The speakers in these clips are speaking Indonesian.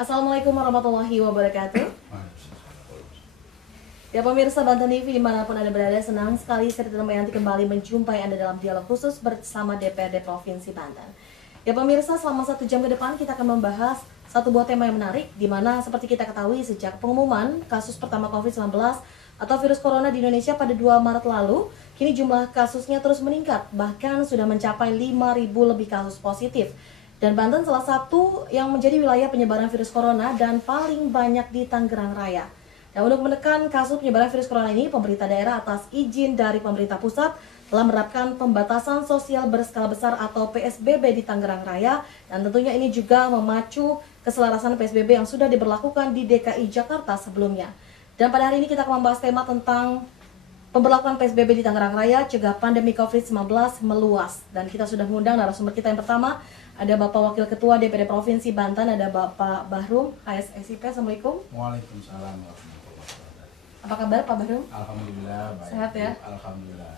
Assalamualaikum warahmatullahi wabarakatuh. Ya pemirsa Banten TV dimanapun Anda berada, senang sekali saya Yanti kembali menjumpai Anda dalam dialog khusus bersama DPRD Provinsi Banten. Ya pemirsa, selama 1 jam ke depan kita akan membahas satu buah tema yang menarik, di mana seperti kita ketahui sejak pengumuman kasus pertama COVID-19 atau virus corona di Indonesia pada 2 Maret lalu, kini jumlah kasusnya terus meningkat, bahkan sudah mencapai 5.000 lebih kasus positif. Dan Banten salah satu yang menjadi wilayah penyebaran virus corona dan paling banyak di Tangerang Raya. Dan untuk menekan kasus penyebaran virus corona ini, pemerintah daerah atas izin dari pemerintah pusat telah menerapkan pembatasan sosial berskala besar atau PSBB di Tangerang Raya, dan tentunya ini juga memacu keselarasan PSBB yang sudah diberlakukan di DKI Jakarta sebelumnya. Dan pada hari ini kita akan membahas tema tentang pemberlakuan PSBB di Tangerang Raya, cegah pandemi COVID-19 meluas. Dan kita sudah mengundang narasumber kita yang pertama, ada Bapak Wakil Ketua DPRD Provinsi Banten, ada Bapak Bahrum, HSSIP. Assalamualaikum. Waalaikumsalam warahmatullahi wabarakatuh. Apa kabar Pak Bahrum? Alhamdulillah baik. Sehat ya? Alhamdulillah.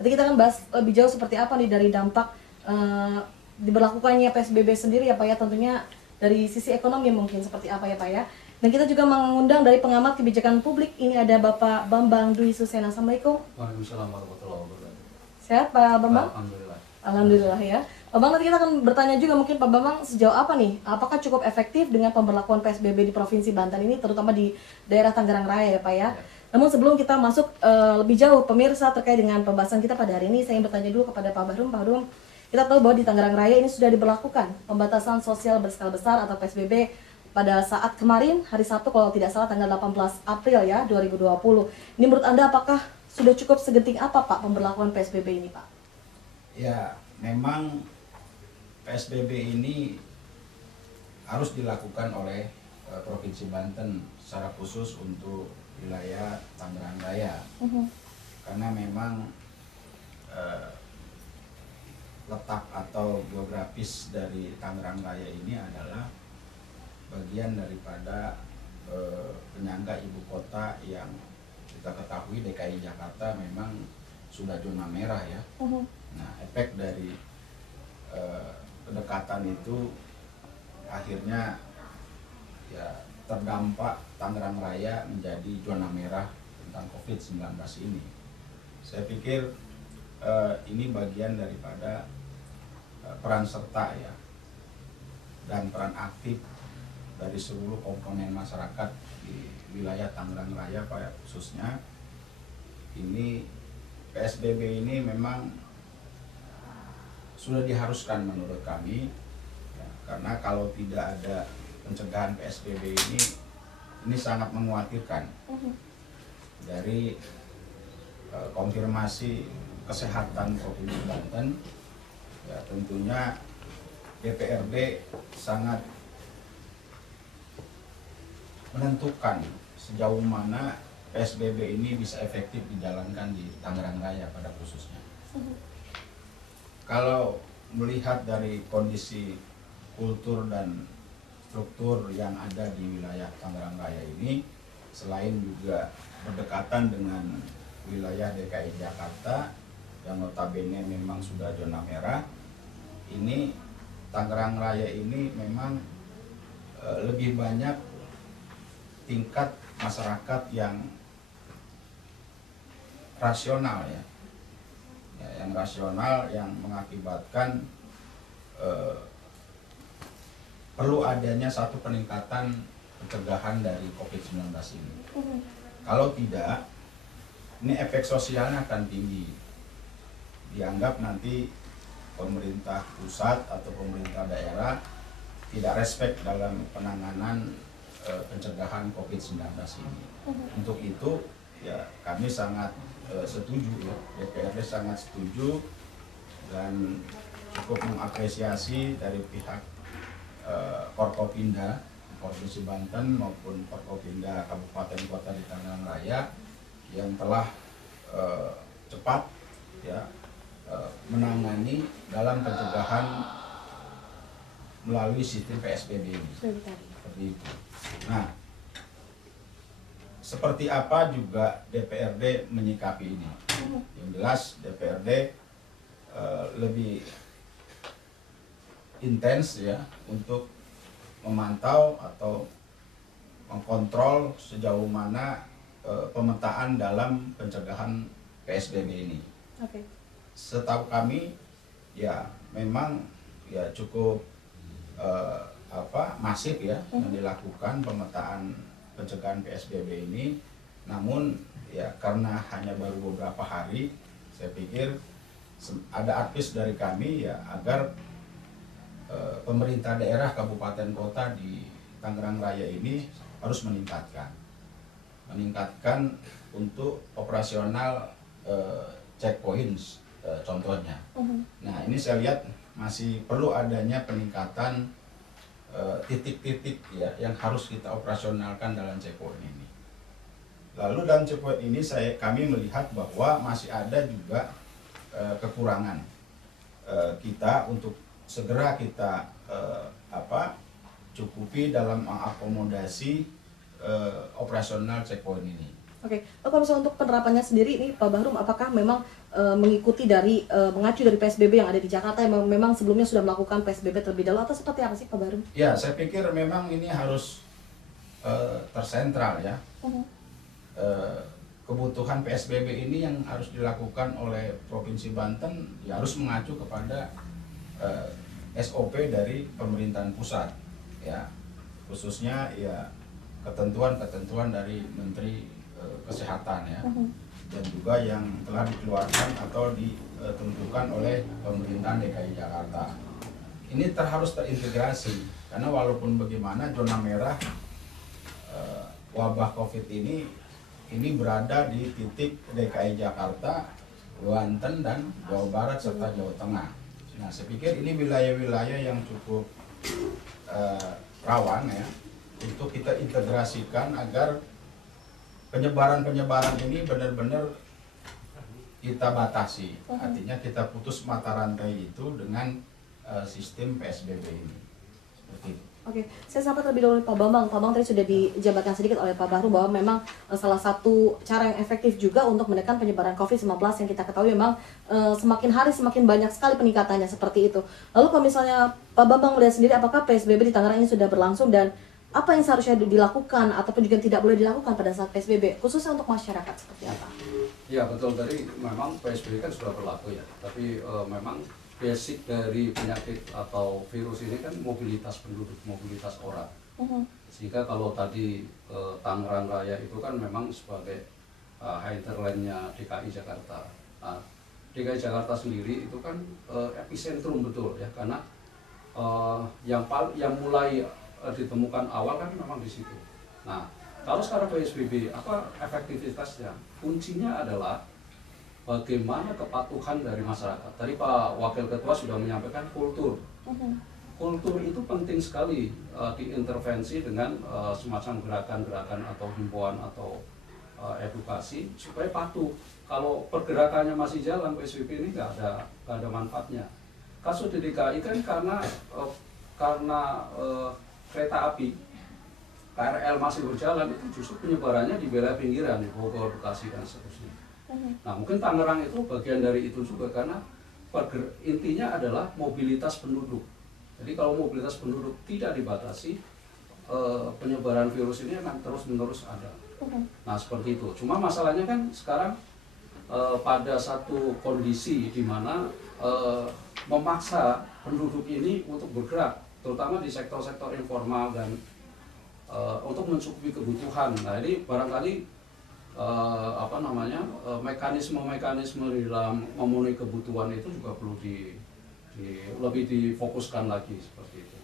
Nanti kita akan bahas lebih jauh seperti apa nih dari dampak diberlakukannya PSBB sendiri ya Pak ya, tentunya dari sisi ekonomi mungkin seperti apa ya Pak ya. Dan kita juga mengundang dari pengamat kebijakan publik, ini ada Bapak Bambang Dwi Susena. Assalamualaikum. Waalaikumsalam warahmatullahi wabarakatuh. Sehat Pak Bambang? Alhamdulillah. Alhamdulillah ya. Pak Bambang, nanti kita akan bertanya juga mungkin Pak Bambang, sejauh apa nih, apakah cukup efektif dengan pemberlakuan PSBB di Provinsi Banten ini, terutama di daerah Tangerang Raya ya Pak ya. Namun sebelum kita masuk lebih jauh pemirsa terkait dengan pembahasan kita pada hari ini, saya ingin bertanya dulu kepada Pak Bahrum. Pak Bahrum, kita tahu bahwa di Tangerang Raya ini sudah diberlakukan pembatasan sosial berskala besar atau PSBB pada saat kemarin hari Sabtu kalau tidak salah tanggal 18 April ya 2020. Ini menurut Anda apakah sudah cukup segenting apa Pak pemberlakuan PSBB ini Pak? Ya, memang PSBB ini harus dilakukan oleh Provinsi Banten secara khusus untuk wilayah Tangerang Raya. Karena memang letak atau geografis dari Tangerang Raya ini adalah bagian daripada penyangga ibu kota yang kita ketahui DKI Jakarta memang sudah zona merah ya. Nah, efek dari kedekatan itu akhirnya ya terdampak Tangerang Raya menjadi zona merah tentang COVID-19 ini. Saya pikir ini bagian daripada peran serta ya dan peran aktif dari seluruh komponen masyarakat di wilayah Tangerang Raya Pak, khususnya ini PSBB ini memang sudah diharuskan menurut kami ya, karena kalau tidak ada pencegahan PSBB ini sangat mengkhawatirkan dari konfirmasi kesehatan Provinsi Banten ya, tentunya DPRD sangat menentukan sejauh mana PSBB ini bisa efektif dijalankan di Tangerang Raya pada khususnya. Kalau melihat dari kondisi kultur dan struktur yang ada di wilayah Tangerang Raya ini, selain juga berdekatan dengan wilayah DKI Jakarta yang notabene memang sudah zona merah, ini Tangerang Raya ini memang lebih banyak tingkat masyarakat yang rasional ya, yang rasional yang mengakibatkan perlu adanya satu peningkatan pencegahan dari COVID-19 ini. Kalau tidak, ini efek sosialnya akan tinggi. Dianggap nanti pemerintah pusat atau pemerintah daerah tidak respect dalam penanganan pencegahan COVID-19 ini. Untuk itu ya kami sangat setuju ya, DPRD sangat setuju dan cukup mengapresiasi dari pihak Forkopimda Provinsi Banten maupun Forkopimda Kabupaten Kota di Tangerang Raya yang telah cepat ya menangani dalam pencegahan melalui sistem PSBB ini. Seperti itu. Nah, seperti apa juga DPRD menyikapi ini? Yang jelas DPRD lebih intens ya untuk memantau atau mengkontrol sejauh mana pemetaan dalam pencegahan PSBB ini. Oke. Setahu kami ya memang ya cukup masif ya yang dilakukan pemetaan pencegahan PSBB ini. Namun ya karena hanya baru beberapa hari, saya pikir ada advice dari kami ya agar pemerintah daerah kabupaten kota di Tangerang Raya ini harus meningkatkan untuk operasional checkpoints contohnya. Nah ini saya lihat masih perlu adanya peningkatan titik-titik ya yang harus kita operasionalkan dalam checkpoint ini. Lalu dalam checkpoint ini kami melihat bahwa masih ada juga kekurangan kita untuk segera kita cukupi dalam mengakomodasi operasional checkpoint ini. Oke, kalau misalnya untuk penerapannya sendiri ini Pak Bahrum, apakah memang mengikuti dari mengacu dari PSBB yang ada di Jakarta yang memang sebelumnya sudah melakukan PSBB terlebih dahulu atau seperti apa sih Pak Bahrum? Ya, saya pikir memang ini harus tersentral ya. Kebutuhan PSBB ini yang harus dilakukan oleh Provinsi Banten ya harus mengacu kepada SOP dari pemerintahan pusat ya, khususnya ya ketentuan-ketentuan dari Menteri Kesehatan ya, dan juga yang telah dikeluarkan atau ditentukan oleh pemerintahan DKI Jakarta. Ini harus terintegrasi karena walaupun bagaimana zona merah wabah COVID ini berada di titik DKI Jakarta, Banten dan Jawa Barat serta Jawa Tengah. Nah, saya pikir ini wilayah-wilayah yang cukup rawan ya untuk kita integrasikan agar penyebaran ini benar-benar kita batasi. Artinya kita putus mata rantai itu dengan sistem PSBB ini. Seperti itu. Oke, saya sapa terlebih dahulu Pak Bambang. Pak Bambang tadi sudah dijabarkan sedikit oleh Pak Bahru bahwa memang salah satu cara yang efektif juga untuk menekan penyebaran COVID-19 yang kita ketahui memang semakin hari semakin banyak sekali peningkatannya seperti itu. Lalu kalau misalnya Pak Bambang melihat sendiri apakah PSBB di Tangerang ini sudah berlangsung dan apa yang seharusnya dilakukan ataupun juga tidak boleh dilakukan pada saat PSBB khususnya untuk masyarakat seperti apa? Ya betul, tadi memang PSBB kan sudah berlaku ya, tapi memang basic dari penyakit atau virus ini kan mobilitas penduduk, mobilitas orang. Sehingga kalau tadi Tangerang Raya itu kan memang sebagai hinterland-nya DKI Jakarta. Nah, DKI Jakarta sendiri itu kan epicentrum betul ya, karena yang mulai ditemukan awal kan memang di situ. Nah, kalau sekarang PSBB apa efektivitasnya? Kuncinya adalah bagaimana kepatuhan dari masyarakat. Tadi Pak Wakil Ketua sudah menyampaikan kultur. Kultur itu penting sekali diintervensi dengan semacam gerakan-gerakan atau himbauan atau edukasi supaya patuh. Kalau pergerakannya masih jalan, PSBB ini nggak ada manfaatnya. Kasus di DKI kan karena kereta api KRL masih berjalan, itu justru penyebarannya di wilayah pinggiran, di Bogor, Bekasi dan seterusnya. Nah, mungkin Tangerang itu bagian dari itu juga karena intinya adalah mobilitas penduduk. Jadi kalau mobilitas penduduk tidak dibatasi, penyebaran virus ini akan terus-menerus ada. Nah, seperti itu. Cuma masalahnya kan sekarang pada satu kondisi di mana memaksa penduduk ini untuk bergerak, terutama di sektor-sektor informal dan untuk mencukupi kebutuhan. Nah, ini barangkali mekanisme-mekanisme di dalam memenuhi kebutuhan itu juga perlu lebih difokuskan lagi seperti itu.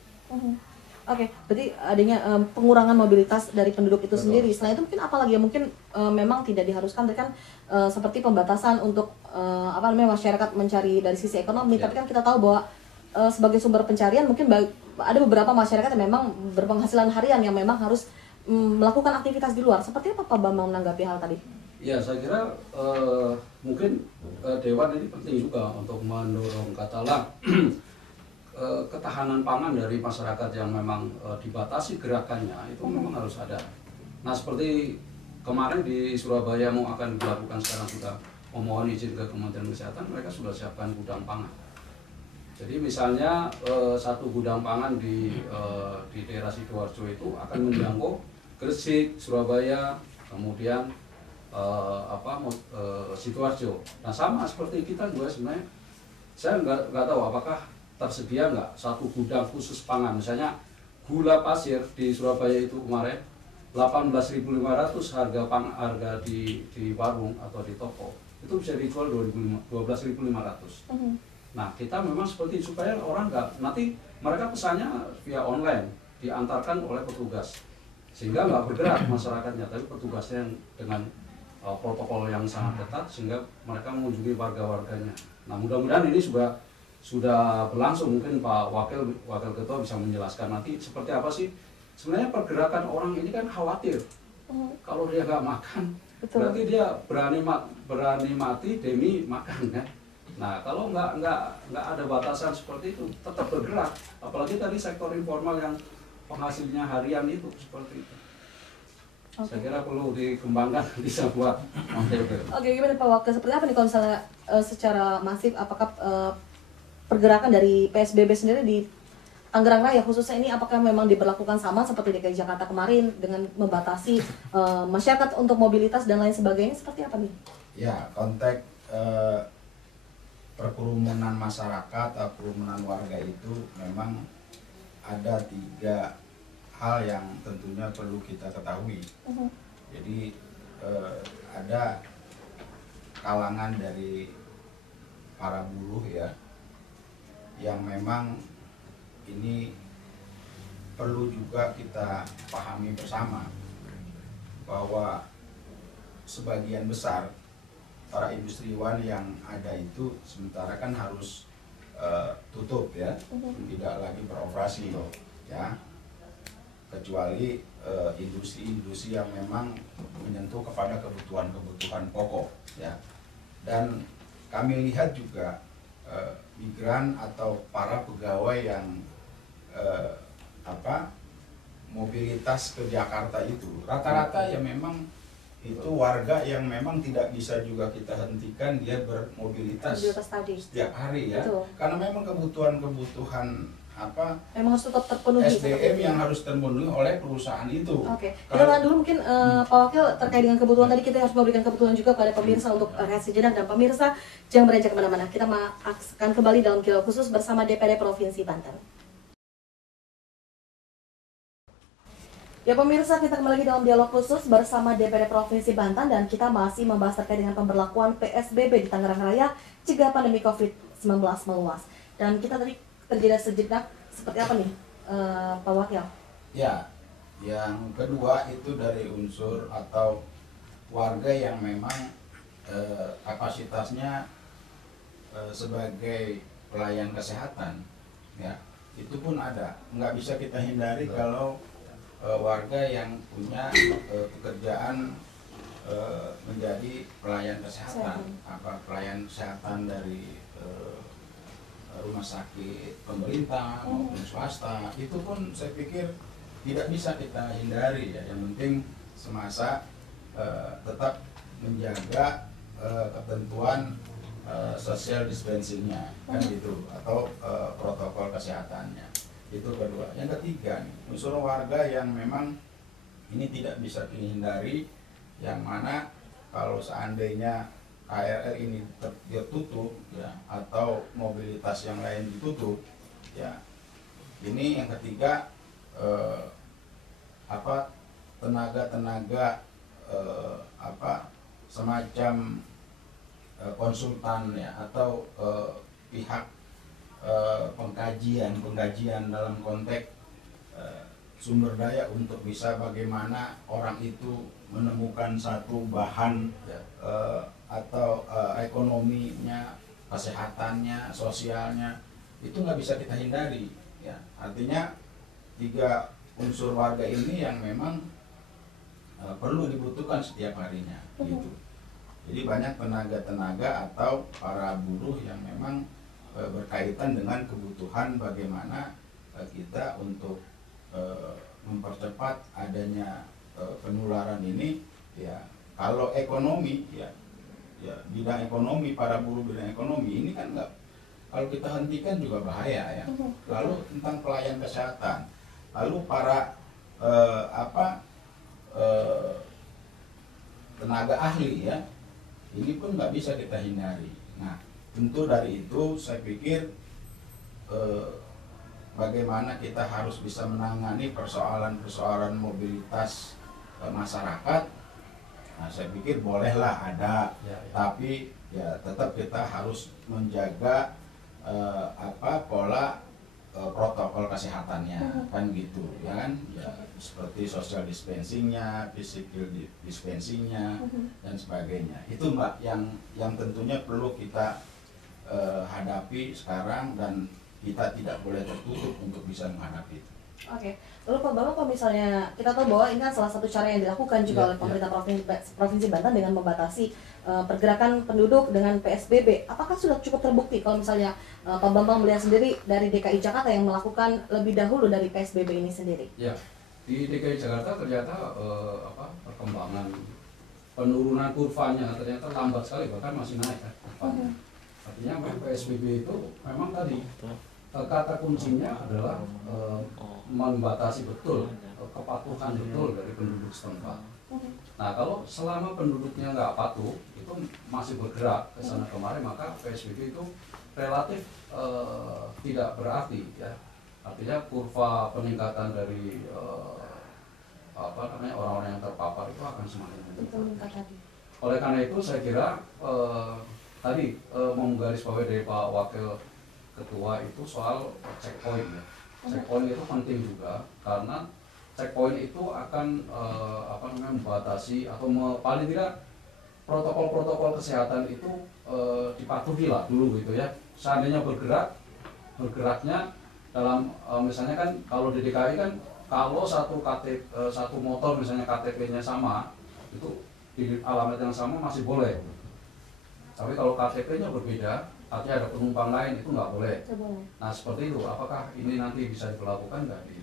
Oke, berarti adanya pengurangan mobilitas dari penduduk itu Betul. sendiri. Selain itu mungkin apalagi yang mungkin memang tidak diharuskan, tadi kan seperti pembatasan untuk masyarakat mencari dari sisi ekonomi. Ya. Tapi kan kita tahu bahwa sebagai sumber pencarian mungkin ada beberapa masyarakat yang memang berpenghasilan harian yang memang harus melakukan aktivitas di luar. Seperti apa Pak Bambang menanggapi hal tadi? Ya, saya kira mungkin Dewan ini penting juga untuk mendorong katalah ketahanan pangan dari masyarakat yang memang dibatasi gerakannya itu memang harus ada. Nah, seperti kemarin di Surabaya mau akan dilakukan, sekarang sudah memohon izin ke Kementerian Kesehatan, mereka sudah siapkan gudang pangan. Jadi misalnya satu gudang pangan di daerah Sidoarjo itu akan menjangkau Gresik, Surabaya, kemudian Sidoarjo. Nah sama seperti kita juga sebenarnya, saya nggak tahu apakah tersedia nggak satu gudang khusus pangan. Misalnya gula pasir di Surabaya itu kemarin 18.500 harga di warung atau di toko itu bisa dijual 12.500. Nah kita memang seperti itu supaya orang nggak, nanti mereka pesannya via online diantarkan oleh petugas sehingga nggak bergerak masyarakatnya, tapi petugasnya yang dengan protokol yang sangat ketat sehingga mereka mengunjungi warga-warganya. Nah mudah-mudahan ini sudah berlangsung. Mungkin Pak Wakil Ketua bisa menjelaskan nanti seperti apa sih sebenarnya pergerakan orang ini. Kan khawatir kalau dia nggak makan. Betul. Berarti dia berani mati demi makan kan. Nah kalau nggak ada batasan seperti itu tetap bergerak, apalagi tadi sektor informal yang penghasilnya harian itu seperti itu. Saya kira perlu dikembangkan bisa buat OTB. Oke, gimana Pak Wakil, seperti apa nih kalau misalnya secara masif, apakah pergerakan dari PSBB sendiri di Tangerang Raya khususnya ini apakah memang diberlakukan sama seperti DKI Jakarta kemarin dengan membatasi masyarakat untuk mobilitas dan lain sebagainya, seperti apa nih? Ya, konteks perkerumunan masyarakat atau kerumunan warga itu memang ada 3 hal yang tentunya perlu kita ketahui. Jadi ada kalangan dari para buruh ya, yang memang ini perlu juga kita pahami bersama bahwa sebagian besar para industriwan yang ada itu sementara kan harus tutup ya, tidak lagi beroperasi ya, kecuali industri-industri yang memang menyentuh kepada kebutuhan pokok ya. Dan kami lihat juga migran atau para pegawai yang mobilitas ke Jakarta itu rata-rata ya memang itu warga yang memang tidak bisa juga kita hentikan dia bermobilitas setiap hari ya. Betul. Karena memang kebutuhan memang harus tetap terpenuhi SDM yang harus terpenuhi oleh perusahaan itu. Oke. Kita tahan dulu mungkin Pak Wakil terkait dengan kebutuhan tadi, kita harus memberikan kebutuhan juga kepada pemirsa untuk rehat sejenak, dan pemirsa jangan beranjak kemana-mana. Kita akan kembali dalam Kilau Khusus bersama DPD Provinsi Banten. Ya pemirsa, kita kembali lagi dalam dialog khusus bersama DPD Provinsi Banten dan kita masih membahas terkait dengan pemberlakuan PSBB di Tangerang Raya cegah pandemi COVID-19 meluas. Dan kita tadi terjeda sejenak, seperti apa nih Pak Wakil? Ya, yang kedua itu dari unsur atau warga yang memang kapasitasnya sebagai pelayan kesehatan ya, itu pun ada. Nggak bisa kita hindari kalau warga yang punya pekerjaan menjadi pelayan kesehatan, pelayan kesehatan dari rumah sakit pemerintah maupun swasta, itu pun saya pikir tidak bisa kita hindari ya. Yang penting semasa tetap menjaga ketentuan social distancing-nya kan gitu, atau protokol kesehatannya. Itu kedua. Yang ketiga, unsur warga yang memang ini tidak bisa dihindari, yang mana kalau seandainya KRL ini ditutup ya, atau mobilitas yang lain ditutup ya, ini yang ketiga tenaga-tenaga semacam konsultan ya, atau pihak pengkajian dalam konteks sumber daya untuk bisa bagaimana orang itu menemukan satu bahan atau ekonominya, kesehatannya, sosialnya, itu nggak bisa kita hindari ya. Artinya 3 unsur warga ini yang memang perlu dibutuhkan setiap harinya gitu. Jadi banyak tenaga-tenaga atau para buruh yang memang berkaitan dengan kebutuhan bagaimana kita untuk mempercepat adanya penularan ini ya. Kalau ekonomi ya bidang ekonomi, para buruh bidang ekonomi ini kan kalau kita hentikan juga bahaya ya. Lalu tentang pelayan kesehatan, lalu para tenaga ahli ya, ini pun nggak bisa kita hindari. Nah, tentu dari itu saya pikir bagaimana kita harus bisa menangani persoalan-persoalan mobilitas masyarakat. Nah, saya pikir bolehlah ada, tapi ya tetap kita harus menjaga pola protokol kesehatannya, kan gitu ya kan, ya seperti social distancingnya, physical distancingnya dan sebagainya. Itu Mbak yang tentunya perlu kita hadapi sekarang, dan kita tidak boleh tertutup untuk bisa menghadapi itu. Oke, lalu Pak Bambang, kalau misalnya kita tahu bahwa ini kan salah satu cara yang dilakukan juga oleh pemerintah Provinsi Banten dengan membatasi pergerakan penduduk dengan PSBB. Apakah sudah cukup terbukti kalau misalnya Pak Bambang melihat sendiri dari DKI Jakarta yang melakukan lebih dahulu dari PSBB ini sendiri? Ya, di DKI Jakarta ternyata perkembangan penurunan kurvanya ternyata lambat sekali, bahkan masih naik kan kurvanya. Artinya memang PSBB itu memang tadi kata kuncinya adalah membatasi betul, kepatuhan betul dari penduduk setempat. Nah, kalau selama penduduknya nggak patuh, itu masih bergerak ke sana kemari, maka PSBB itu relatif tidak berarti ya. Artinya kurva peningkatan dari orang-orang yang terpapar itu akan semakin meningkat. Oleh karena itu saya kira tadi menggarisbawahi dari Pak Wakil Ketua itu soal checkpoint ya. Checkpoint itu penting juga karena checkpoint itu akan membatasi atau paling tidak protokol-protokol kesehatan itu dipatuhi lah dulu gitu ya. Seandainya bergeraknya dalam misalnya kan kalau di DKI kan kalau satu motor misalnya KTP-nya sama, itu di alamat yang sama masih boleh. Tapi kalau KTP-nya berbeda, artinya ada penumpang lain, itu nggak boleh. Nah seperti itu, apakah ini nanti bisa dilakukan nggak di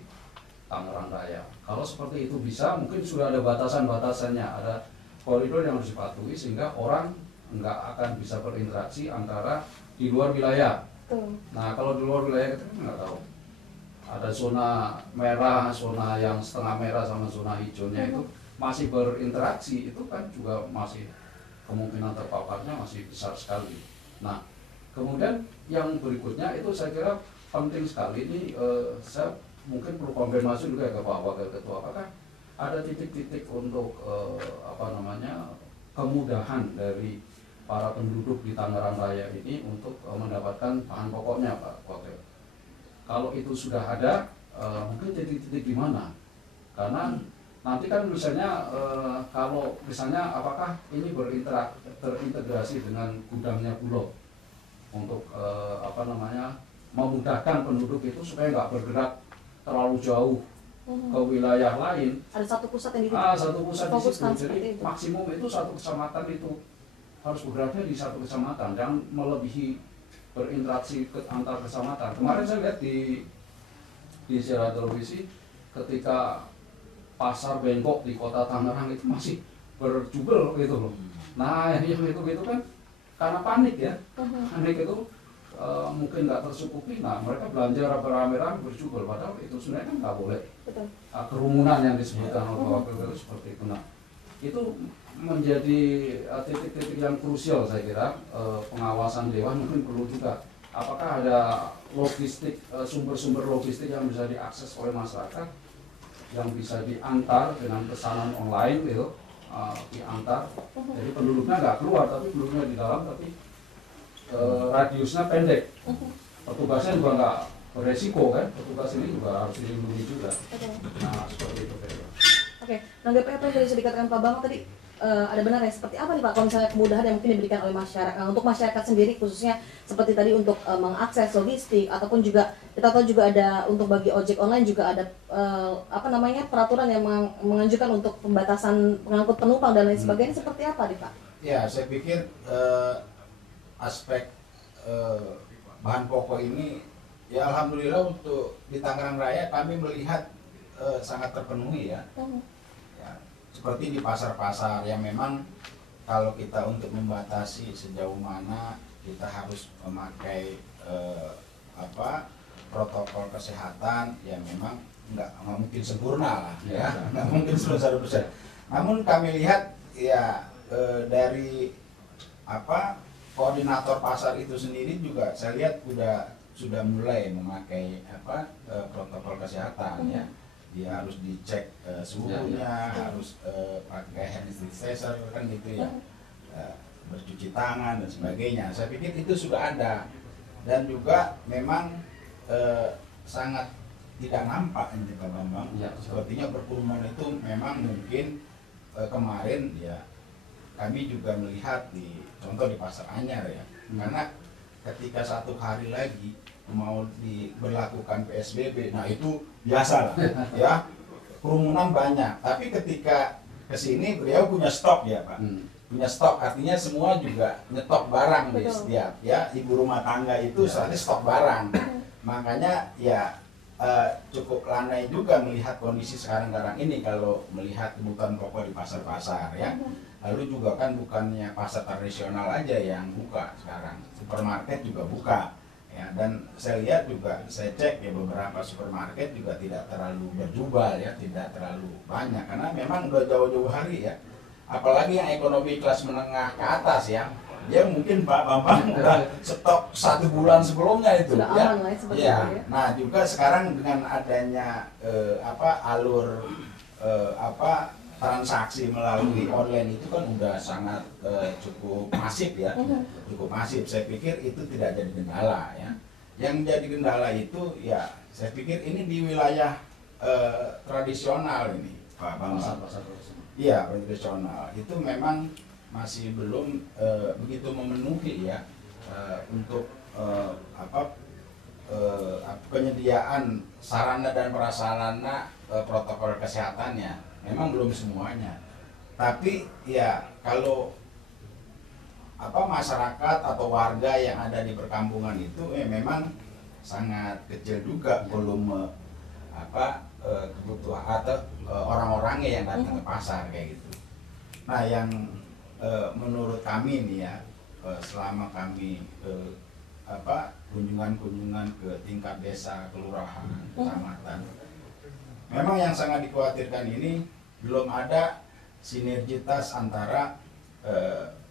Tangerang Raya? Kalau seperti itu bisa, mungkin sudah ada batasan-batasannya, ada koridor yang harus dipatuhi sehingga orang nggak akan bisa berinteraksi antara di luar wilayah. Nah kalau di luar wilayah kita nggak tahu. Ada zona merah, zona yang setengah merah sama zona hijaunya itu masih berinteraksi, itu kan juga masih kemungkinan terpaparnya masih besar sekali. Nah, kemudian yang berikutnya itu saya kira penting sekali ini, saya mungkin perlu konfirmasi juga ke Pak Wakil Ketua, apakah ada titik-titik untuk kemudahan dari para penduduk di Tangerang Raya ini untuk mendapatkan bahan pokoknya, Pak Wakil. Kalau itu sudah ada, mungkin titik-titik di mana? Karena nanti kan misalnya kalau misalnya apakah ini terintegrasi dengan gudangnya Bulog untuk memudahkan penduduk itu supaya nggak bergerak terlalu jauh ke wilayah lain. Ada satu pusat yang satu pusat di situ. Jadi maksimum itu satu kecamatan itu harus bergeraknya di satu kecamatan, dan melebihi berinteraksi antar kecamatan. Kemarin saya lihat di siaran televisi ketika pasar bengkok di kota Tangerang itu masih berjubel gitu loh. Nah yang itu kan karena panik ya, panik itu mungkin nggak tercukupi. Nah mereka belanja beramai-ramai berjubel, padahal itu sebenarnya kan nggak boleh. Kerumunan yang disebutkan oleh Wakil Ketua seperti itu. Nah itu menjadi titik-titik yang krusial saya kira. Pengawasan dewan mungkin perlu juga. Apakah ada logistik, sumber-sumber logistik yang bisa diakses oleh masyarakat, yang bisa diantar dengan pesanan online gitu, diantar. Jadi penduduknya nggak keluar, tapi penduduknya di dalam, tapi radiusnya pendek. Petugasnya juga nggak beresiko kan, petugas ini juga harus dilindungi juga. Nah seperti itu. Oke, menanggapi apa yang sudah dikatakan Pak Bambang tadi, ada benar ya, seperti apa nih Pak kalau misalnya kemudahan yang mungkin diberikan oleh masyarakat untuk masyarakat sendiri, khususnya seperti tadi untuk mengakses logistik, ataupun juga kita tahu juga ada untuk bagi ojek online juga ada peraturan yang menganjurkan untuk pembatasan pengangkut penumpang dan lain sebagainya, seperti apa nih Pak? Ya saya pikir aspek bahan pokok ini ya alhamdulillah untuk di Tangerang Raya kami melihat sangat terpenuhi ya. Seperti di pasar-pasar yang memang kalau kita untuk membatasi sejauh mana kita harus memakai protokol kesehatan yang memang nggak mungkin sempurna lah ya, nggak mungkin 100%. Namun kami lihat ya dari koordinator pasar itu sendiri juga saya lihat sudah mulai memakai protokol kesehatan ya. Dia harus dicek suhunya, harus pakai hand sanitizer kan gitu ya, bercuci tangan dan sebagainya. Saya pikir itu sudah ada dan juga memang sangat tidak nampak ini Pak Bambang. Ya, sepertinya berkerumun itu memang mungkin kemarin ya kami juga melihat contoh di Pasar Anyar ya, karena ketika 1 hari lagi mau diberlakukan PSBB, nah itu biasa lah ya, kerumunan banyak. Tapi ketika kesini beliau punya stok ya Pak, punya stok, artinya semua juga nyetok barang di setiap ya, ibu rumah tangga itu saatnya stok barang. Makanya ya cukup landai juga melihat kondisi sekarang ini kalau melihat kebutuhan pokok di pasar-pasar ya. Lalu juga kan bukannya pasar tradisional aja yang buka sekarang, supermarket juga buka. Ya, dan saya lihat juga, saya cek ya beberapa supermarket juga tidak terlalu berjubel ya, tidak terlalu banyak karena memang udah jauh-jauh hari ya. Apalagi yang ekonomi kelas menengah ke atas ya, dia mungkin Pak Bambang udah stok 1 bulan sebelumnya itu sudah ya. Aman lah, Ya. Nah juga sekarang dengan adanya alur transaksi melalui online itu kan udah sangat cukup masif ya, cukup masif. Saya pikir itu tidak jadi kendala ya. Yang jadi kendala itu ya, saya pikir ini di wilayah tradisional ini, Pak Bambang. Iya, tradisional itu memang masih belum begitu memenuhi ya untuk penyediaan sarana dan prasarana protokol kesehatannya. Memang belum semuanya, tapi ya kalau masyarakat atau warga yang ada di perkampungan itu memang sangat kecil juga volume kebutuhan atau orang-orangnya yang datang ke pasar kayak gitu. Nah yang menurut kami nih ya, selama kami kunjungan-kunjungan ke tingkat desa, kelurahan, kecamatan, memang yang sangat dikhawatirkan ini belum ada sinergitas antara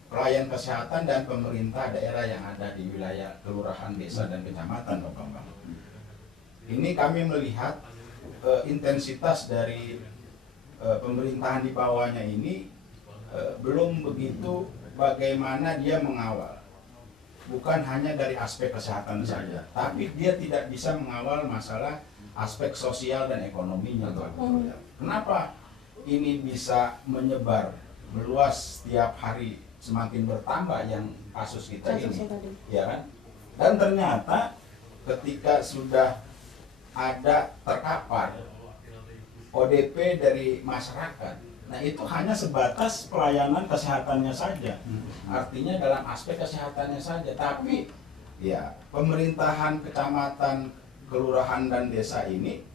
pelayan kesehatan dan pemerintah daerah yang ada di wilayah kelurahan, desa, dan kecamatan, Pak Bambang. Ini kami melihat intensitas dari pemerintahan di bawahnya ini belum begitu bagaimana dia mengawal. Bukan hanya dari aspek kesehatan saja, tapi dia tidak bisa mengawal masalah aspek sosial dan ekonominya. Kenapa ini bisa menyebar meluas setiap hari, semakin bertambah yang kasus kita ini, ya kan? Dan ternyata ketika sudah ada terkapar ODP dari masyarakat, nah itu hanya sebatas pelayanan kesehatannya saja, artinya dalam aspek kesehatannya saja. Tapi ya pemerintahan kecamatan, kelurahan, dan desa ini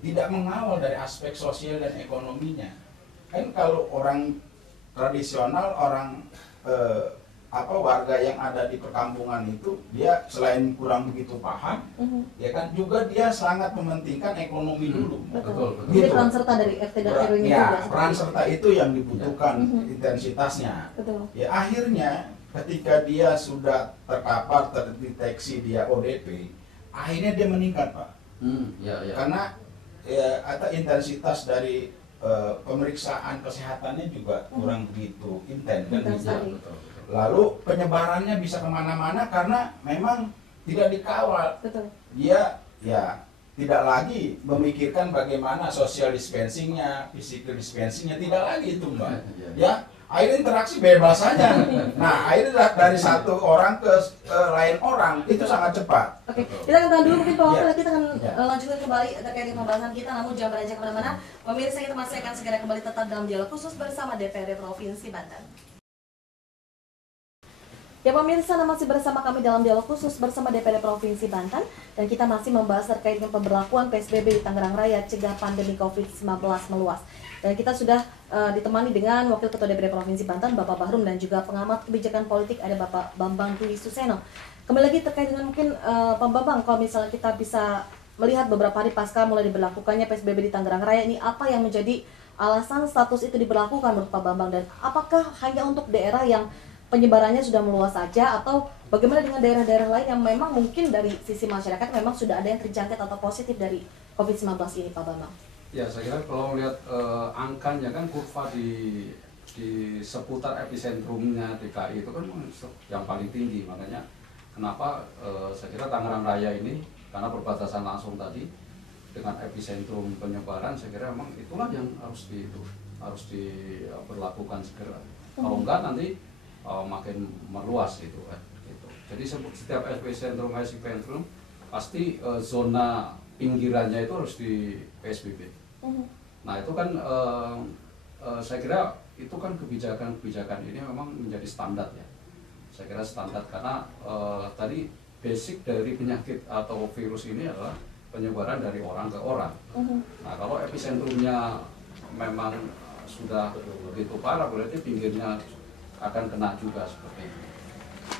tidak mengawal dari aspek sosial dan ekonominya. Kan kalau orang tradisional, orang warga yang ada di perkampungan itu, dia selain kurang begitu paham, ya kan, juga dia sangat mementingkan ekonomi dulu. Betul. Gitu. Jadi peran serta dari RT dan RW ini juga. Peran serta itu yang dibutuhkan intensitasnya. Betul. Ya akhirnya ketika dia sudah terkapar, terdeteksi dia ODP, akhirnya dia meningkat, Pak. Karena atau intensitas dari pemeriksaan kesehatannya juga kurang begitu intens kan gitu. Lalu penyebarannya bisa kemana-mana karena memang tidak dikawal. Betul. Dia ya tidak lagi memikirkan bagaimana social distancingnya, physical distancingnya, tidak lagi itu Mbak. Ya, akhirnya interaksi bebas saja. Nah, akhirnya dari satu orang ke lain orang itu sangat cepat. Oke, kita akan tahan dulu mungkin Pak Wakil, kita akan lanjutkan kembali terkait dengan pembahasan kita, namun jangan beranjak kemana-mana. Pemirsa, kita masih akan segera kembali tetap dalam dialog khusus bersama DPRD Provinsi Banten. Ya pemirsa, masih bersama kami dalam dialog khusus bersama DPD Provinsi Banten dan kita masih membahas terkait dengan pemberlakuan PSBB di Tangerang Raya cegah pandemi COVID-19 meluas. Dan kita sudah ditemani dengan Wakil Ketua DPD Provinsi Banten Bapak Bahrum dan juga pengamat kebijakan politik ada Bapak Bambang Dwi Suseno. Kembali lagi terkait dengan mungkin Pak Bambang, kalau misalnya kita bisa melihat beberapa hari pasca mulai diberlakukannya PSBB di Tangerang Raya ini, apa yang menjadi alasan status itu diberlakukan menurut Pak Bambang, dan apakah hanya untuk daerah yang penyebarannya sudah meluas saja atau bagaimana dengan daerah-daerah lain yang memang mungkin dari sisi masyarakat memang sudah ada yang terjangkit atau positif dari COVID-19 ini, Pak Bambang? Ya, saya kira kalau melihat angkanya kan kurva di seputar episentrumnya DKI itu kan yang paling tinggi, makanya kenapa saya kira Tangerang Raya ini karena perbatasan langsung tadi dengan epicentrum penyebaran, saya kira memang itulah yang harus diberlakukan segera. Kalau enggak nanti makin meluas gitu kan. Gitu. Jadi setiap epicentrum pasti zona pinggirannya itu harus di PSBB. Nah itu kan saya kira itu kan kebijakan ini memang menjadi standar ya. Saya kira standar karena tadi basic dari penyakit atau virus ini adalah penyebaran dari orang ke orang. Nah kalau epicentrumnya memang sudah begitu parah, berarti pinggirnya akan kena juga seperti itu.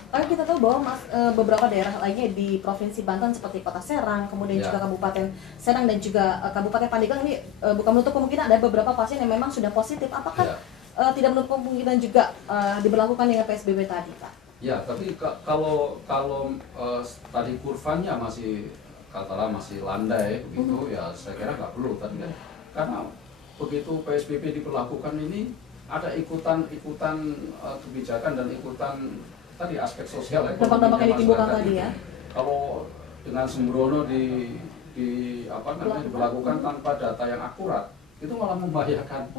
Tapi kita tahu bahwa beberapa daerah lainnya di Provinsi Banten seperti Kota Serang, kemudian juga Kabupaten Serang dan juga Kabupaten Pandeglang ini bukan menutup kemungkinan ada beberapa pasien yang memang sudah positif. Apakah tidak menutup kemungkinan juga diberlakukan dengan PSBB tadi, Pak? Ya, tapi kalau tadi kurvanya masih katakanlah masih landai begitu, ya saya kira nggak perlu tadi kan. Karena begitu PSBB diberlakukan ini ada ikutan kebijakan dan ikutan tadi aspek sosial dampak-dampak yang ditimbulkan tadi ya. Kalau dengan sembrono diberlakukan tanpa data yang akurat, itu malah membahayakan.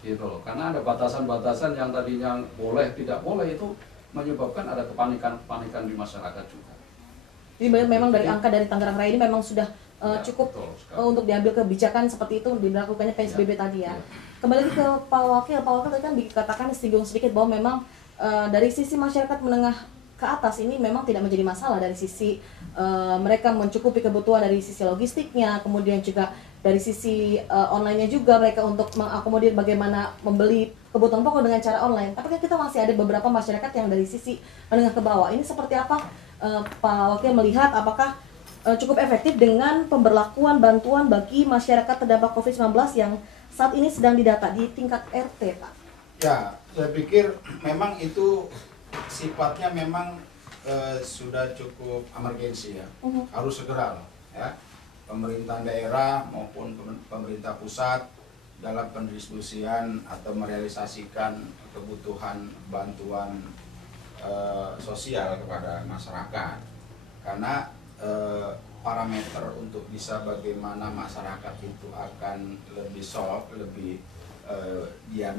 Gitu loh. Karena ada batasan-batasan yang tadinya boleh tidak boleh, itu menyebabkan ada kepanikan di masyarakat juga. Jadi memang dari angka dari Tangerang Raya ini memang sudah cukup untuk diambil kebijakan seperti itu diberlakukannya PSBB tadi ya. Kembali ke Pak Wakil tadi kan dikatakan disinggung sedikit bahwa memang dari sisi masyarakat menengah ke atas ini memang tidak menjadi masalah dari sisi mereka mencukupi kebutuhan dari sisi logistiknya, kemudian juga dari sisi online-nya juga mereka untuk mengakomodir bagaimana membeli kebutuhan pokok dengan cara online. Tapi kan kita masih ada beberapa masyarakat yang dari sisi menengah ke bawah. Ini seperti apa Pak Wakil melihat, apakah cukup efektif dengan pemberlakuan bantuan bagi masyarakat terdampak COVID-19 yang saat ini sedang didata di tingkat RT, Pak? Ya, saya pikir memang itu sifatnya memang sudah cukup emergensi ya. Harus segera loh ya. Pemerintah daerah maupun pemerintah pusat dalam pendistribusian atau merealisasikan kebutuhan bantuan sosial kepada masyarakat. Karena parameter untuk bisa bagaimana masyarakat itu akan lebih soft, lebih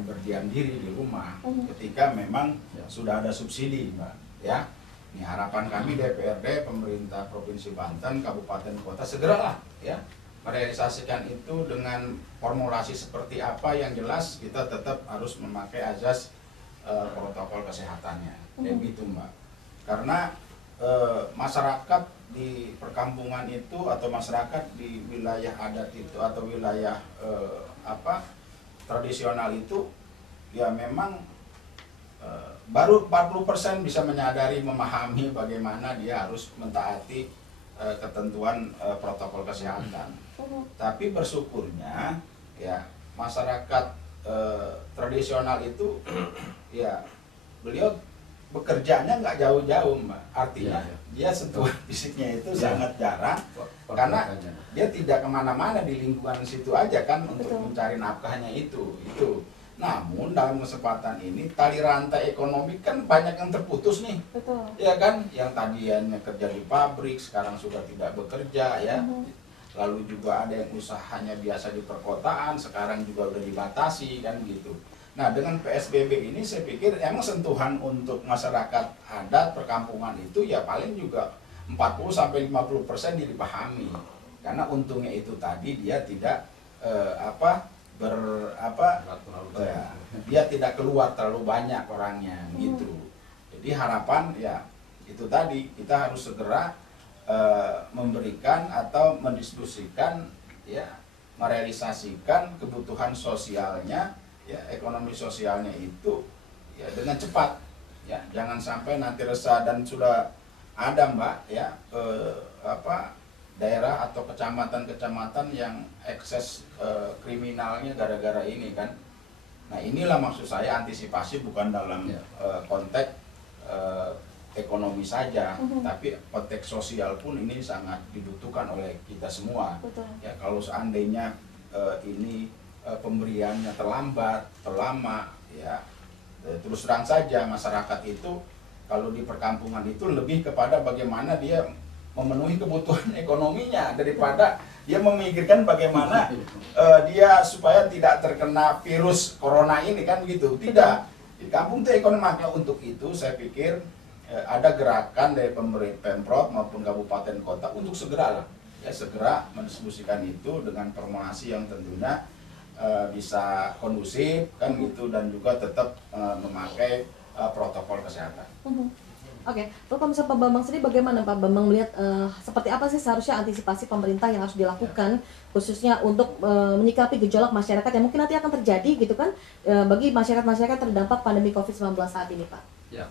berdiam diri di rumah ketika memang sudah ada subsidi, Mbak, ya. Ini harapan kami DPRD, pemerintah Provinsi Banten, kabupaten kota segeralah ya merealisasikan itu dengan formulasi seperti apa yang jelas. Kita tetap harus memakai azas protokol kesehatannya, begitu Mbak. Karena masyarakat di perkampungan itu atau masyarakat di wilayah adat itu atau wilayah tradisional itu ya memang baru 40% bisa menyadari, memahami bagaimana dia harus mentaati ketentuan protokol kesehatan. Tapi bersyukurnya ya masyarakat tradisional itu ya beliau bekerjanya nggak jauh-jauh, Mbak. Artinya dia sentuhan fisiknya itu sangat jarang karena dia tidak kemana-mana di lingkungan situ aja kan untuk mencari nafkahnya itu. Namun dalam kesempatan ini tali rantai ekonomi kan banyak yang terputus nih. Ya kan, yang tadinya kerja di pabrik sekarang sudah tidak bekerja ya. Lalu juga ada yang usahanya biasa di perkotaan sekarang juga udah dibatasi kan gitu. Nah dengan PSBB ini saya pikir emang sentuhan untuk masyarakat adat perkampungan itu ya paling juga 40-50% dipahami. Karena untungnya itu tadi dia tidak dia tidak keluar terlalu banyak orangnya gitu. Jadi Jadi harapan ya itu tadi, kita harus segera memberikan atau mendistribusikan ya, merealisasikan kebutuhan sosialnya ya, ekonomi sosialnya itu ya dengan cepat ya, jangan sampai nanti resah. Dan sudah ada Mbak ya daerah atau kecamatan-kecamatan yang ekses kriminalnya gara-gara ini kan. Nah inilah maksud saya, antisipasi bukan dalam konteks ekonomi saja, tapi konteks sosial pun ini sangat dibutuhkan oleh kita semua. Betul. Ya kalau seandainya ini pemberiannya terlambat, terlama, ya terus terang saja masyarakat itu kalau di perkampungan itu lebih kepada bagaimana dia memenuhi kebutuhan ekonominya daripada dia memikirkan bagaimana dia supaya tidak terkena virus corona ini kan gitu. Tidak, di kampung itu ekonomi. Untuk itu saya pikir ada gerakan dari pemerintah Pemprov maupun kabupaten kota untuk segera mendistribusikan itu dengan formulasi yang tentunya bisa kondusif kan gitu, dan juga tetap memakai protokol kesehatan. Oke, kalau misalnya Pak Bambang sendiri, bagaimana Pak Bambang melihat seperti apa sih seharusnya antisipasi pemerintah yang harus dilakukan khususnya untuk menyikapi gejolak masyarakat yang mungkin nanti akan terjadi gitu kan bagi masyarakat-masyarakat terdampak pandemi COVID-19 saat ini, Pak? Ya.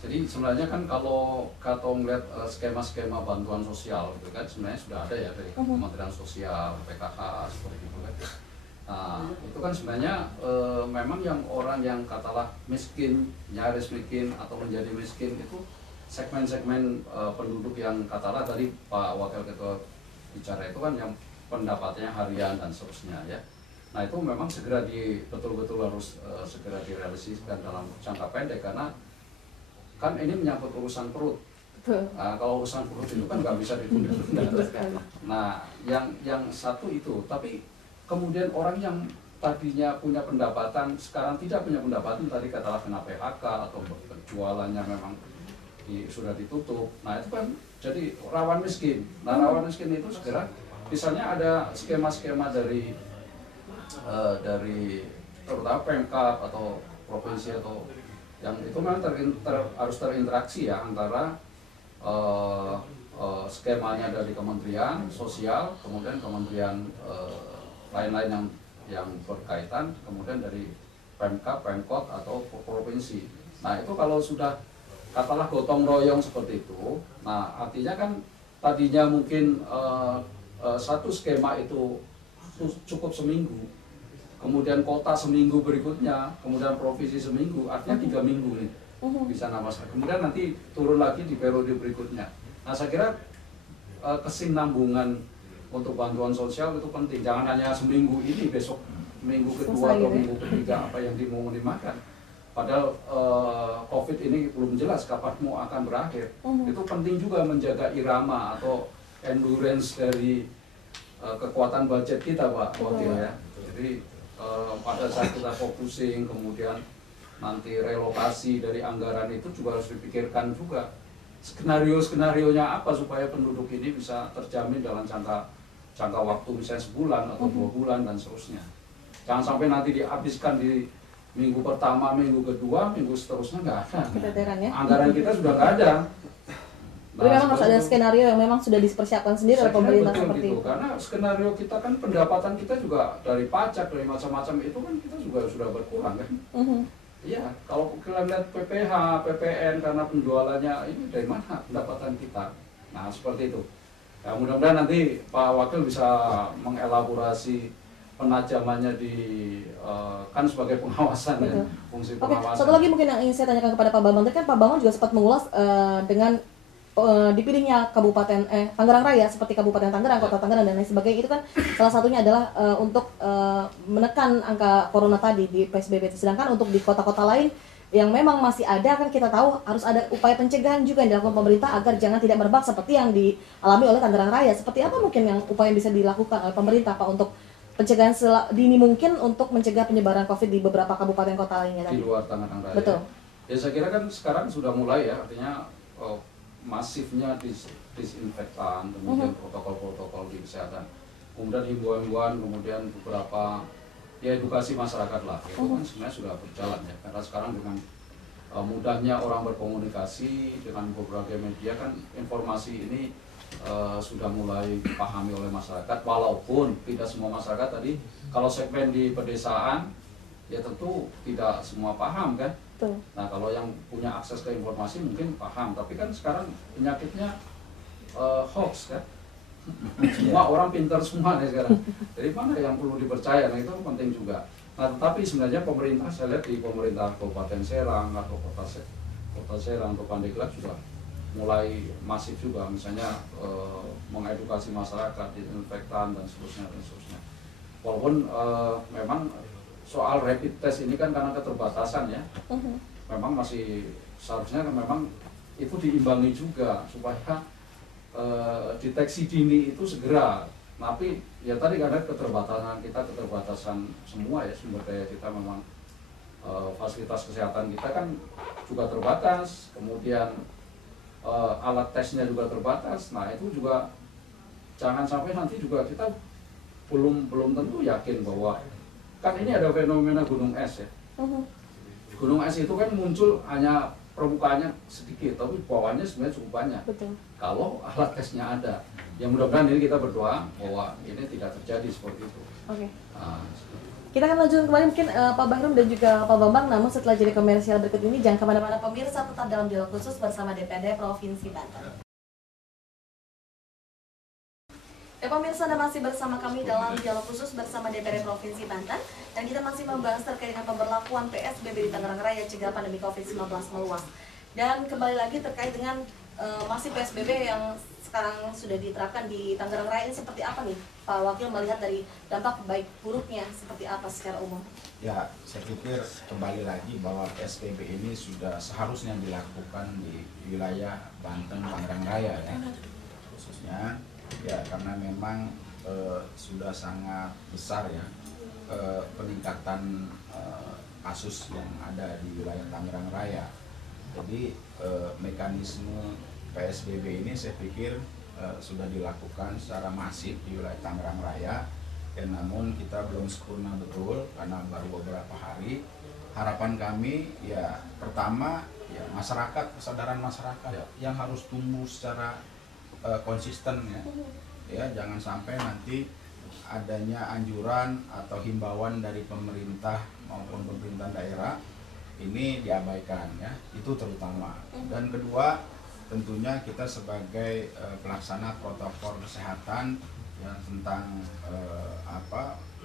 Jadi sebenarnya kan kalau melihat skema-skema bantuan sosial itu kan sebenarnya sudah ada ya dari Kementerian Sosial, PKH seperti itu kan. Nah, itu kan sebenarnya memang yang orang yang katalah miskin, nyaris miskin atau menjadi miskin itu segmen-segmen penduduk yang katalah tadi Pak Wakil Ketua bicara itu kan yang pendapatnya harian dan seterusnya ya. Nah itu memang segera betul-betul harus segera direalisasikan dalam jangka pendek, karena kan ini menyangkut urusan perut. Nah, kalau urusan perut itu kan nggak bisa ditunda-tunda. Nah, yang satu itu, tapi kemudian orang yang tadinya punya pendapatan sekarang tidak punya pendapatan, tadi katalah kena PHK atau jualannya memang sudah ditutup. Nah, itu kan jadi rawan miskin. Nah, rawan miskin itu segera, misalnya ada skema-skema dari terutama Pemkab atau provinsi atau yang itu memang harus terinteraksi ya antara skemanya dari Kementerian Sosial, kemudian kementerian lain-lain yang berkaitan, kemudian dari Pemkab, Pemkot atau provinsi. Nah itu kalau sudah katalah gotong royong seperti itu, nah artinya kan tadinya mungkin satu skema itu cukup seminggu, kemudian kota seminggu berikutnya, kemudian provinsi seminggu, artinya 3 minggu nih bisa nambah. Kemudian nanti turun lagi di periode berikutnya. Nah saya kira kesinambungan untuk bantuan sosial itu penting. Jangan hanya seminggu ini, besok minggu kedua atau minggu ketiga apa yang dimungkinkan. Padahal COVID ini belum jelas kapan mau akan berakhir. Itu penting juga menjaga irama atau endurance dari kekuatan budget kita, Pak Wakil ya. Jadi pada saat kita focusing, kemudian nanti relokasi dari anggaran itu juga harus dipikirkan juga skenario-skenarionya apa supaya penduduk ini bisa terjamin dalam jangka waktu misalnya sebulan atau 2 bulan dan seterusnya. Jangan sampai nanti dihabiskan di minggu pertama, minggu kedua, minggu seterusnya nggak ada. Anggaran kita sudah nggak ada. Jadi memang harus ada skenario yang memang sudah dipersiapkan sendiri oleh pemerintah seperti itu. Karena skenario kita kan pendapatan kita juga dari pajak, dari macam-macam itu kan kita juga sudah berkurang kan. Iya, kalau kita lihat PPH, PPN karena penjualannya ini dari mana pendapatan kita. Nah seperti itu. Ya, mudah-mudahan nanti Pak Wakil bisa mengelaborasi penajamannya di kan sebagai pengawasan ya, fungsi pengawasan. Satu lagi mungkin yang ingin saya tanyakan kepada Pak Bambang, tadi kan Pak Bambang juga sempat mengulas dengan dipilihnya Kabupaten Tangerang Raya seperti Kabupaten Tangerang, Kota Tangerang dan lain sebagainya, itu kan salah satunya adalah untuk menekan angka corona tadi di PSBB. Sedangkan untuk di kota-kota lain yang memang masih ada kan kita tahu harus ada upaya pencegahan juga yang dilakukan pemerintah agar jangan tidak merebak seperti yang dialami oleh Tangerang Raya. Seperti apa mungkin yang upaya yang bisa dilakukan oleh pemerintah Pak untuk pencegahan dini mungkin untuk mencegah penyebaran COVID di beberapa kabupaten kota lainnya tadi? Di luar Tangerang Raya. Betul. Ya saya kira kan sekarang sudah mulai ya, artinya masifnya disinfektan, kemudian protokol-protokol di kesehatan, kemudian himbauan-himbauan, kemudian beberapa ya edukasi masyarakat lah, itu kan sebenarnya sudah berjalan ya, karena sekarang dengan mudahnya orang berkomunikasi dengan berbagai media kan informasi ini sudah mulai dipahami oleh masyarakat, walaupun tidak semua masyarakat tadi kalau segmen di pedesaan ya tentu tidak semua paham kan. Betul. Nah kalau yang punya akses ke informasi mungkin paham, tapi kan sekarang penyakitnya hoax kan. Semua orang pintar semua nih sekarang. Jadi mana yang perlu dipercaya? Nah itu penting juga. Nah tetapi sebenarnya pemerintah, saya lihat di pemerintah Kabupaten Serang atau Kota Serang atau Pandeglang sudah mulai masif juga, misalnya mengedukasi masyarakat, disinfektan dan seterusnya dan seterusnya. Walaupun memang soal rapid test ini kan karena keterbatasan ya, memang masih seharusnya memang itu diimbangi juga supaya deteksi dini itu segera. Tapi ya tadi karena keterbatasan kita, keterbatasan semua ya sumber daya kita, memang fasilitas kesehatan kita kan juga terbatas, kemudian alat tesnya juga terbatas. Nah itu juga jangan sampai nanti juga kita belum tentu yakin bahwa kan ini ada fenomena gunung es ya. Gunung es itu kan muncul hanya permukaannya sedikit, tapi bawahnya sebenarnya cukup banyak. Betul. Kalau alat tesnya ada, ya mudah-mudahan ini kita berdoa bahwa ini tidak terjadi seperti itu. Oke. Nah, Kita akan lanjutkan kembali mungkin Pak Bahrum dan juga Pak Bambang, namun setelah jadi komersial berikut ini jangan kemana-mana pemirsa, tetap dalam dialog khusus bersama DPRD Provinsi Banten. Ya pemirsa, Anda masih bersama kami dalam dialog khusus bersama DPRD Provinsi Banten, dan kita masih membahas terkait dengan pemberlakuan PSBB di Tangerang Raya cegah pandemi COVID-19 meluas. Dan kembali lagi terkait dengan masih PSBB yang sekarang sudah diterapkan di Tangerang Raya ini seperti apa nih Pak Wakil, melihat dari dampak baik buruknya seperti apa secara umum? Ya, saya pikir kembali lagi bahwa PSBB ini sudah seharusnya dilakukan di wilayah Banten, Tangerang Raya ya, khususnya ya karena memang sudah sangat besar ya peningkatan kasus yang ada di wilayah Tangerang Raya. Jadi mekanisme PSBB ini saya pikir sudah dilakukan secara masif di wilayah Tangerang Raya, dan namun kita belum sempurna betul karena baru beberapa hari. Harapan kami ya pertama ya masyarakat, kesadaran masyarakat yang harus tumbuh secara konsisten ya, jangan sampai nanti adanya anjuran atau himbauan dari pemerintah maupun pemerintah daerah ini diabaikan ya, itu terutama. Dan kedua, tentunya kita sebagai pelaksana protokol kesehatan yang tentang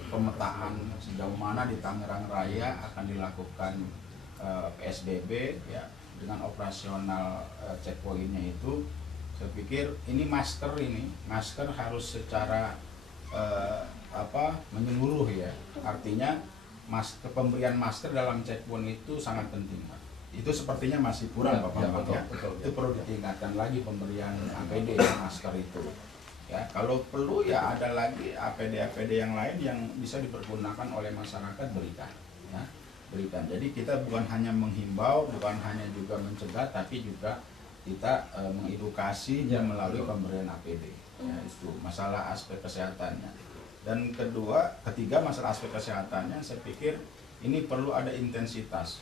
pemetaan sejauh mana di Tangerang Raya akan dilakukan PSBB ya, dengan operasional checkpointnya itu, saya pikir ini masker harus secara menyeluruh ya, artinya pemberian masker dalam checkpoint itu sangat penting Pak. Itu sepertinya masih kurang Pak Bambang ya. Itu perlu ditingkatkan lagi pemberian APD masker itu. Ya, kalau perlu ya ada lagi APD yang lain yang bisa dipergunakan oleh masyarakat, berikan ya. Berikan. Jadi kita bukan hanya menghimbau, bukan hanya juga mencegah, tapi juga kita mengedukasi melalui pemberian APD. Ya, itu masalah aspek kesehatannya. Dan ketiga masalah aspek kesehatannya, saya pikir ini perlu ada intensitas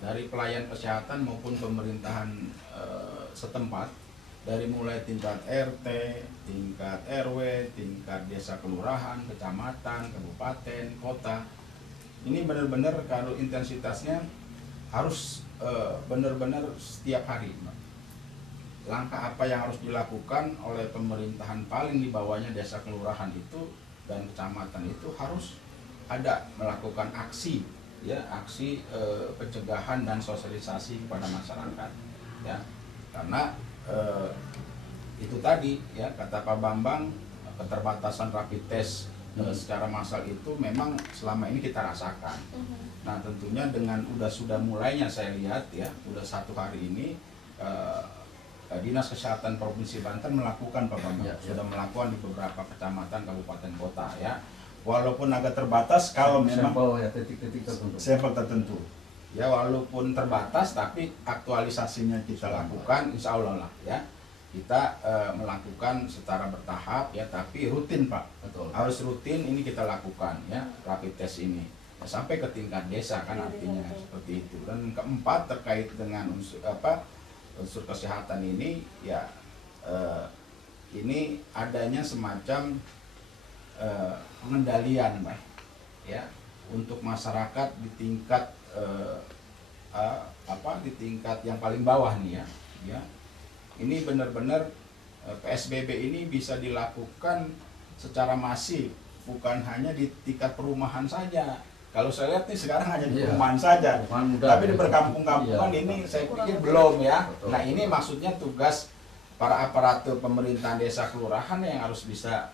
dari pelayan kesehatan maupun pemerintahan setempat, dari mulai tingkat RT, tingkat RW, tingkat desa kelurahan, kecamatan, kabupaten, kota. Ini benar-benar kalau intensitasnya harus benar-benar setiap hari. Langkah apa yang harus dilakukan oleh pemerintahan paling di bawahnya desa kelurahan itu dan kecamatan itu harus ada melakukan aksi ya, aksi pencegahan dan sosialisasi kepada masyarakat ya, karena itu tadi ya kata Pak Bambang, keterbatasan rapid test secara massal itu memang selama ini kita rasakan. Nah tentunya dengan sudah mulainya saya lihat ya, udah 1 hari ini Dinas Kesehatan Provinsi Banten melakukan Pak Bambang sudah melakukan di beberapa kecamatan, kabupaten, kota ya. Walaupun agak terbatas kalau memang sampel tertentu ya, walaupun terbatas tapi aktualisasinya kita lakukan insya Allah lah ya, kita melakukan secara bertahap ya, tapi rutin Pak. Betul. Harus rutin ini kita lakukan ya, rapid test ini. sampai ke tingkat desa kan artinya seperti itu. Dan keempat terkait dengan unsur kesehatan ini ya ini adanya semacam pengendalian Mbak ya untuk masyarakat di tingkat di tingkat yang paling bawah nih ya. Ini benar-benar PSBB ini bisa dilakukan secara masif, bukan hanya di tingkat perumahan saja. Kalau saya lihat nih sekarang hanya di perumahan saja, tapi di berkampung-kampungan ini saya pikir belum ya. Nah ini maksudnya tugas para aparatur pemerintahan desa kelurahan yang harus bisa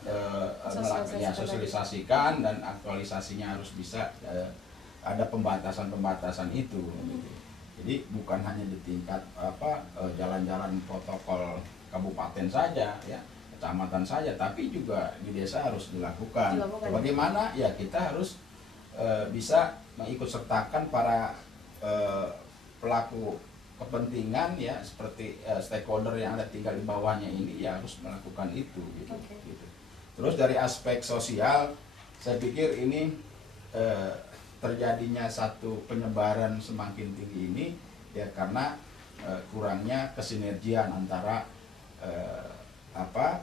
sosialisasikan dan aktualisasinya harus bisa ada pembatasan-pembatasan itu. Jadi bukan hanya di tingkat jalan-jalan protokol kabupaten saja ya, kecamatan saja, tapi juga di desa harus dilakukan. Bagaimana ya kita harus bisa mengikut sertakan para pelaku kepentingan ya seperti stakeholder yang ada tinggal di bawahnya ini ya harus melakukan itu gitu. Gitu. Terus dari aspek sosial saya pikir ini terjadinya satu penyebaran semakin tinggi ini ya karena kurangnya kesinergian antara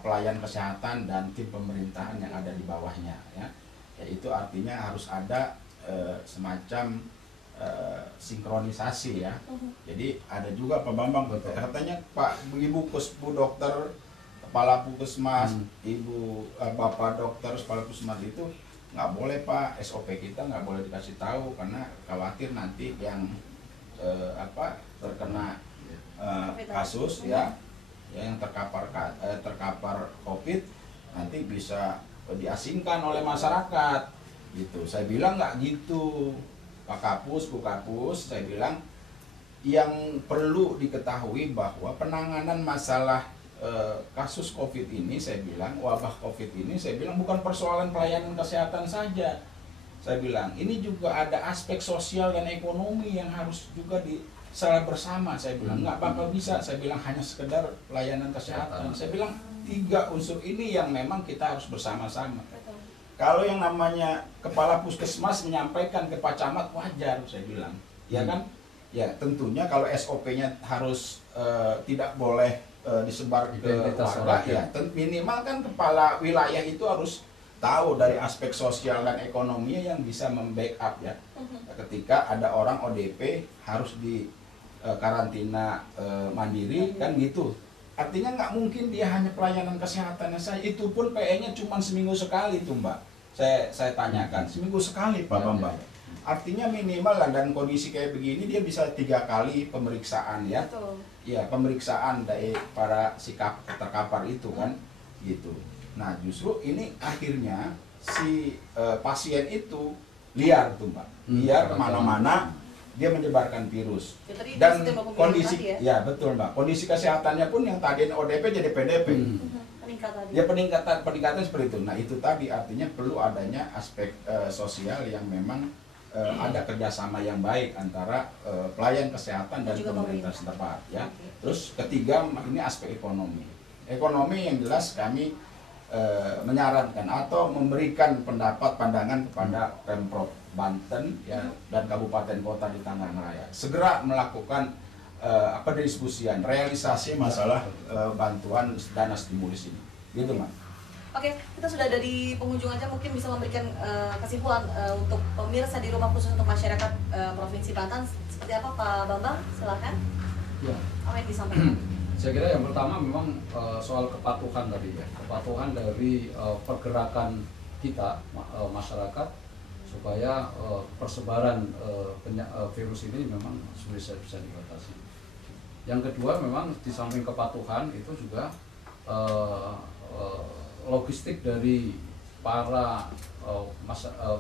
pelayan kesehatan dan tim pemerintahan yang ada di bawahnya ya. Yaitu artinya harus ada semacam sinkronisasi ya. Jadi ada juga Pak Bambang katanya Pak Ibu Bu dokter kepala puskesmas, Ibu Bapak dokter kepala puskesmas itu nggak boleh Pak, SOP kita nggak boleh dikasih tahu karena khawatir nanti yang terkena kasus ya yang terkapar COVID nanti bisa diasingkan oleh masyarakat gitu. Saya bilang nggak gitu Pak Kapus, Bu Kapus, saya bilang yang perlu diketahui bahwa penanganan masalah kasus COVID ini, saya bilang wabah COVID ini, saya bilang bukan persoalan pelayanan kesehatan saja. Saya bilang ini juga ada aspek sosial dan ekonomi yang harus juga secara bersama. Saya bilang nggak bakal bisa. Saya bilang hanya sekedar pelayanan kesehatan. Saya bilang 3 unsur ini yang memang kita harus bersama-sama. Kalau yang namanya kepala puskesmas menyampaikan ke Pak Camat wajar, saya bilang, ya kan? Ya tentunya kalau SOP-nya harus tidak boleh disebar ke warga, ya minimal kan kepala wilayah itu harus tahu dari aspek sosial dan ekonominya yang bisa membackup ya. Ketika ada orang ODP harus di karantina mandiri kan gitu. Artinya nggak mungkin dia hanya pelayanan kesehatannya saja, itu pun PE-nya cuma seminggu sekali tuh Mbak. Saya tanyakan, seminggu sekali Pak Bambang. Artinya minimal lah, dan kondisi kayak begini dia bisa 3 kali pemeriksaan ya. Betul. Ya pemeriksaan dari para terkapar itu kan gitu. Nah justru ini akhirnya si pasien itu liar tuh Mbak, liar kemana-mana dia menyebarkan virus. Dan kondisi ya betul Mbak, kondisi kesehatannya pun yang tadi ODP jadi PDP. Ya peningkatan seperti itu. Nah itu tadi artinya perlu adanya aspek sosial yang memang ada kerjasama yang baik antara pelayan kesehatan dan pemerintah setempat ya. Terus ketiga ini aspek ekonomi. Ekonomi yang jelas kami menyarankan atau memberikan pandangan kepada Pemprov Banten ya dan kabupaten kota di Tangerang Raya segera melakukan pendistribusian realisasi masalah bantuan dana stimulus ini gitu Mas. Oke, kita sudah ada di pengunjung aja, mungkin bisa memberikan kesimpulan untuk pemirsa di rumah khusus untuk masyarakat Provinsi Banten seperti apa Pak Bambang? Silakan. Ya. Apa yang disampaikan? Saya kira yang pertama memang soal kepatuhan tadi ya, kepatuhan dari pergerakan kita masyarakat supaya persebaran virus ini memang bisa dibatasi. Yang kedua memang di samping kepatuhan itu juga logistik dari para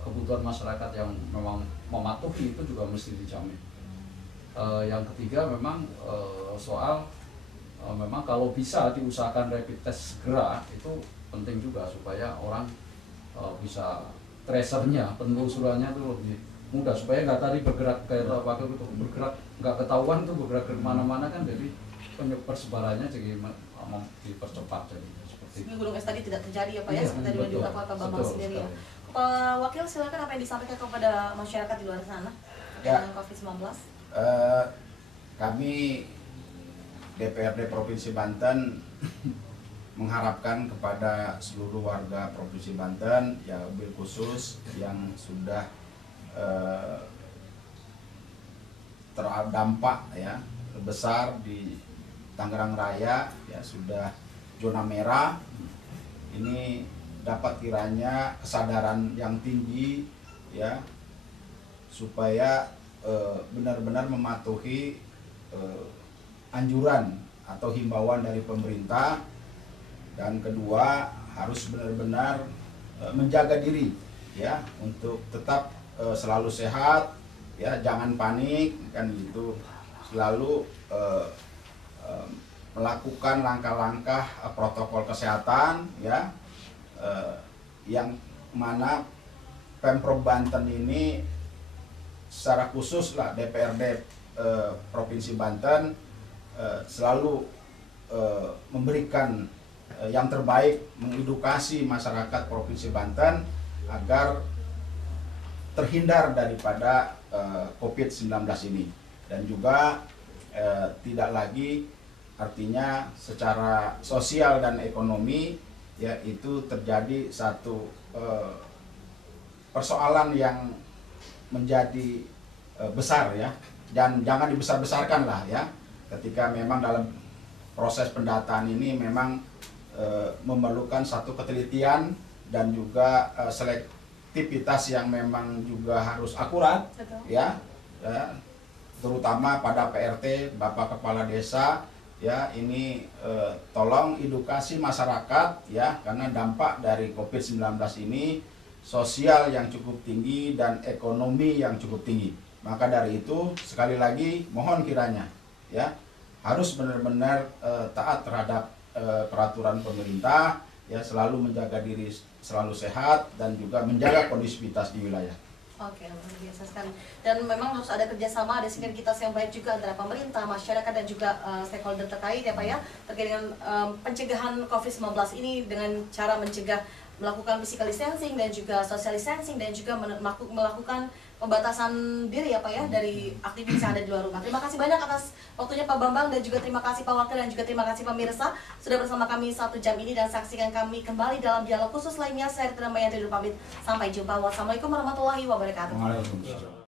kebutuhan masyarakat yang memang mematuhi itu juga mesti dijamin. Yang ketiga memang soal memang kalau bisa diusahakan rapid test segera itu penting juga supaya orang bisa tracernya, penelusurannya itu lebih mudah supaya nggak tadi bergerak kayak apa itu bergerak nggak ketahuan tuh bergerak ke mana-mana kan, jadi persebarannya jadi dipercepat jadi seperti gunung es tadi tidak terjadi ya Pak ya, seperti yang juga Pak Bambang sendiri ya. Pak Wakil, silakan apa yang disampaikan kepada masyarakat di luar sana Ya. dengan COVID-19? Kami DPRD Provinsi Banten mengharapkan kepada seluruh warga Provinsi Banten, ya bil khusus yang sudah terdampak ya besar di Tangerang Raya, ya sudah zona merah, ini dapat kiranya kesadaran yang tinggi ya supaya benar-benar mematuhi anjuran atau himbauan dari pemerintah, dan kedua harus benar-benar menjaga diri ya untuk tetap selalu sehat ya, jangan panik kan gitu, selalu melakukan langkah-langkah protokol kesehatan ya, yang mana Pemprov Banten ini secara khusus lah DPRD Provinsi Banten selalu memberikan yang terbaik, mengedukasi masyarakat Provinsi Banten agar terhindar daripada COVID-19 ini, dan juga tidak lagi artinya secara sosial dan ekonomi yaitu terjadi satu persoalan yang menjadi besar ya, dan jangan dibesar-besarkan lah ya, ketika memang dalam proses pendataan ini memang memerlukan satu ketelitian dan juga selektivitas yang memang juga harus akurat. Betul. Ya, terutama pada PRT, Bapak Kepala Desa ya, ini tolong edukasi masyarakat ya, karena dampak dari COVID-19 ini sosial yang cukup tinggi dan ekonomi yang cukup tinggi. Maka dari itu sekali lagi mohon kiranya ya harus benar-benar taat terhadap peraturan pemerintah ya, selalu menjaga diri selalu sehat dan juga menjaga kondisivitas di wilayah. Oke, luar biasa sekali. Dan memang harus ada kerjasama, ada sinergitas yang baik juga antara pemerintah, masyarakat, dan juga stakeholder terkait ya Pak ya, terkait dengan pencegahan COVID-19 ini dengan cara mencegah, melakukan physical distancing dan juga social distancing, dan juga melakukan pembatasan diri ya Pak ya dari aktivitas yang ada di luar rumah. Terima kasih banyak atas waktunya Pak Bambang, dan juga terima kasih Pak Wakil, dan juga terima kasih pemirsa sudah bersama kami 1 jam ini, dan saksikan kami kembali dalam dialog khusus lainnya. Saya Rita Damayanti pamit, sampai jumpa. Wassalamualaikum warahmatullahi wabarakatuh. Waalaikumsalam.